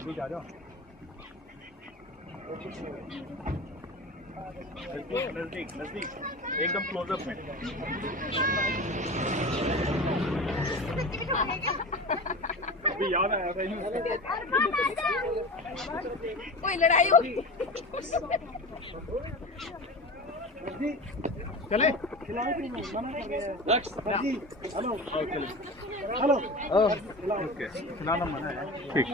नजदीक आ जाओ, नजदीक नजदीक एकदम क्लोजअप में। अभी याद आया था कोई लड़ाई हो चले। हेलो हेलो ओके, खिलाना मना है। ठीक।